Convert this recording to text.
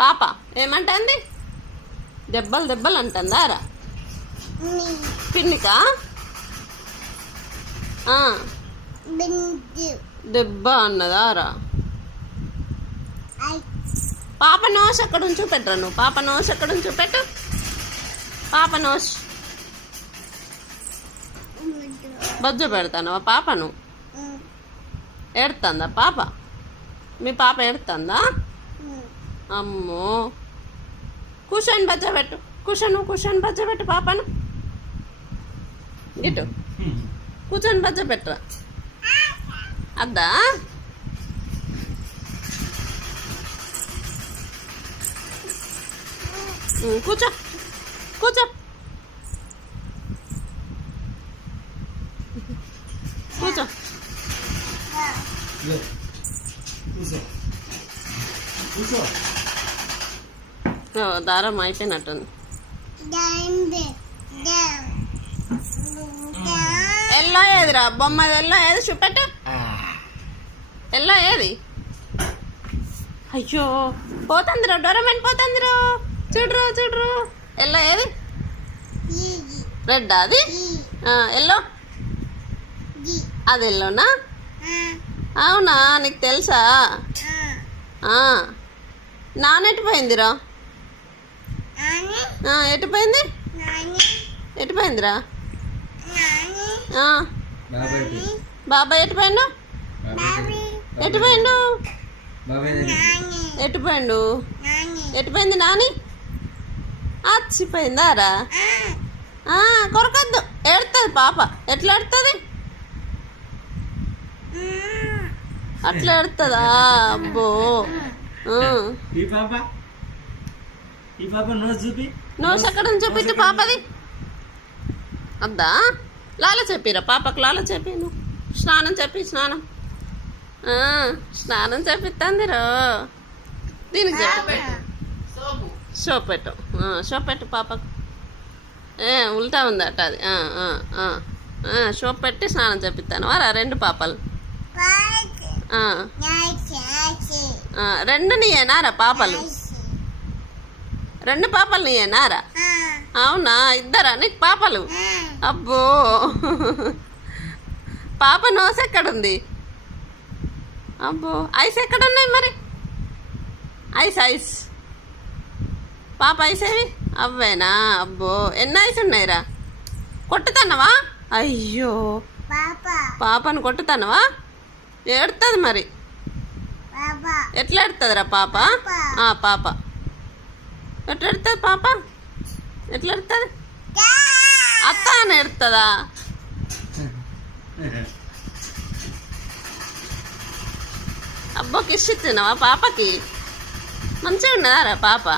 పాప ఏమంటుంది? దెబ్బలు దెబ్బలు అంటుందా రా? పిన్నికా దెబ్బ అన్నదా రా? పాప నోస్ ఎక్కడ ఉంచు పెట్టరా నువ్వు? పాప నోస్ ఎక్కడ ఉంచు పెట్టు. పాప నోస్ బజ్జ పెడతానవా పాపను? ఏడుతుందా పాప? మీ పాప ఏడుతుందా? అమ్మో కూర్చొని బజ్జ పెట్టు. కూర్చొని బజ్జ పెట్టు పాపను. ఇటు కూర్చొని బజ్జ పెట్టరా అద్దా? కూర్చో కూర్చో కూర్చో. దారం అయిపోయినట్టుంది. ఎల్లో ఏదిరా? బొమ్మది ఎల్లో ఏది చూపెట్టు. ఎల్లో ఏది? అయ్యో పోతుందిరా, డోరమేన్ పోతుందిరా. చూడరు చూడరు. ఎల్లో ఏది? రెడ్ అది? ఎల్లో అది ఎల్లోనా? అవునా, నీకు తెలుసా? నానెట్టిపోయిందిరా? ఎట్టిపోయింది? ఎట్టిపోయిందిరా? బాబాయ్ ఎట్టిపోయిండు? ఎట్టిపోయిండు? ఎట్టిపోయిండు? ఎట్టిపోయింది నాని? అచ్చిపోయిందా రా? కొరకొద్దు, ఏడుతుంది పాప. ఎట్లా ఏడుతుంది? అట్లా ఏడుతుందా? అబ్బో నోస్ ఎక్కడ చూపించు పాపది. అద్దా? లాల చెప్పిరా పాపకు, లాల చెప్పి. నువ్వు స్నానం చెప్పి. స్నానం చెప్పిస్తుందిరో. దీనికి చెప్పి సోప్ పెట్టు. సోప్ పెట్టు పాపకు. ఉల్టా ఉందట అది. సోప్ పెట్టి స్నానం చెప్పిస్తాను వారా రెండు పాపలు. రెండు నీయేనారా పాపలు? రెండు పాపలు నీయేనారా? అవునా, ఇద్దరా నీకు పాపలు? అబ్బో పాప నోస్ ఎక్కడుంది? అబ్బో ఐస్ ఎక్కడున్నాయి మరి? ఐస్ పాప ఐస్ ఏవి? అవ్వేనా? అబ్బో ఎన్ని ఐస్ ఉన్నాయిరా? కొట్టుతానవా? అయ్యో పాపను కొట్టుతానవా? ఏడుతుంది మరి. ఎట్లా ఏడుతుందిరా పాప? పాప ఎట్లా ఏడుతుంది పాప? ఎట్లా ఏడుతుంది? అత్త అని ఏడుతుందా? అబ్బో కిస్ ఇచ్చినావా పాపకి? మంచిగా ఉన్నదారా పాప?